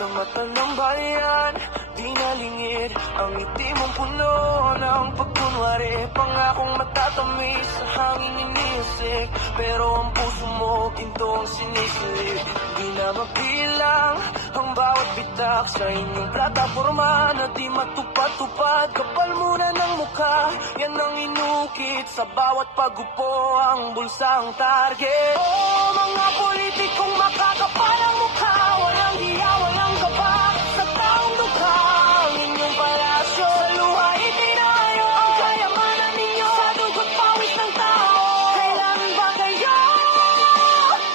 Sa mata ng bayan, di nalingid ang ngiti mong puno ng pagkunwari. Pangakong matatamis sa hangin iniusik, pero ang puso mo ginto ang sinisilip. Di na mabilang ang bawat bitak sa inyong plataforma na di matupad-tupad. Kapal muna ng mukha, yan ang inukit sa bawat pagupo, ang bulsang target. Oh, mga politikong makakapal ang mukha, walang hiya, walang kaba, sa taong dukha ang inyong palasyo. Sa luha itinayo ang kayamanan ninyo, sa dugot pawis ng tao. Kailan ba kayo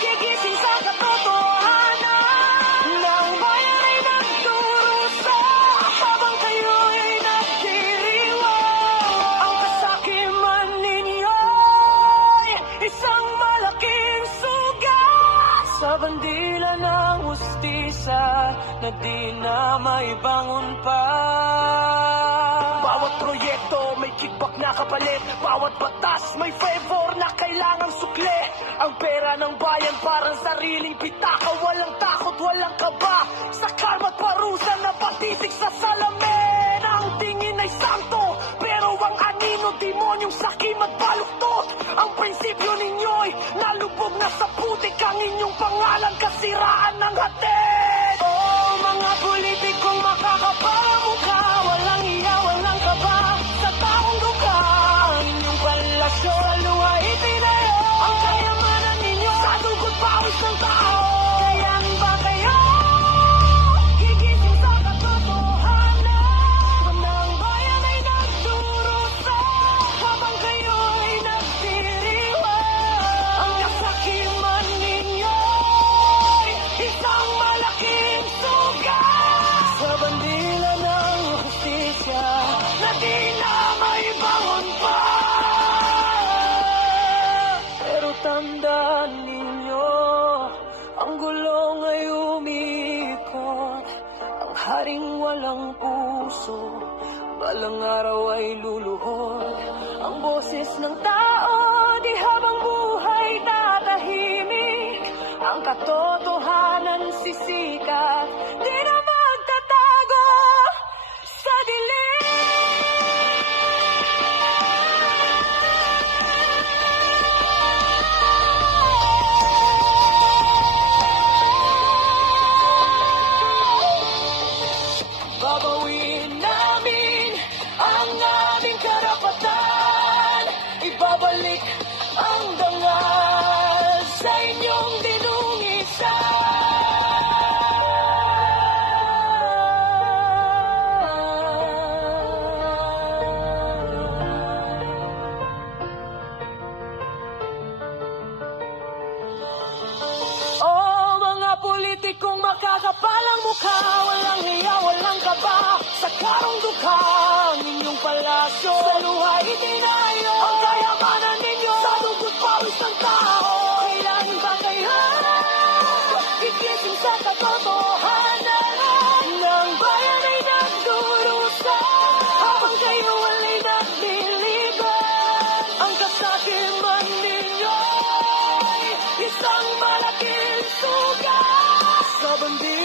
gigising sa katotohanan? Ng bayan ay nagdurusa habang kayo'y nagdiriwa. Ang kasakiman ninyo'y isang malaking sugat sa bandila ng hustisya na di na maibangon pa. Bawat proyekto may kickback na kapalit, bawat batas may favor na kailangang sukli. Ang pera ng bayan parang sariling pitaka, walang takot, walang kaba, sa karma't parusa na patitik sa salamin. Ang tingin ay santo, pero ang anino demonyong sakim at baluktot. Ang prinsipyo ninyo'y nalubog na sa putik, ang inyong pangalan kasiraan ng hatid. Oh, mga politikong makakapal ang mukha, walang iya, walang kaba, sa taong dukha ang inyong palasyo. Sa luha itinayo ang kayamanan ninyo, sa dugot pawis ng tao. Kayan ba kayo gigising sa katotohanan? Ng bayan ay nagdurusa habang kayo'y nagdiriwa. Ang kasakiman ninyo'y isang malaking sugat sa bandila ng hustisya na di na maibangon pa. Pero tandaan ninyo, ang gulong ay umiikot, ang haring walang puso balang araw ay luluhod. Ang boses ng tao di habang buhay tatahimik, ang katotohanan sisikat, di na magtatago sa dilim. Babawin namin ang aming karapatan, ibabalik ang dangal sa inyong oh, mga politikong makakapal ang mukha, walang hiya, walang kaba, sa karong dukha ang inyong palasyo. Sa luha itinayo ang kayamanan ninyo, sa dugot pawis ng tao. Kailan ba kayo gigising sa katotohanan? Ng bayan ay nagdurusa habang kayo wala'y nagliligan. Ang kasakiman ninyo'y isang malaking sugat sa bandila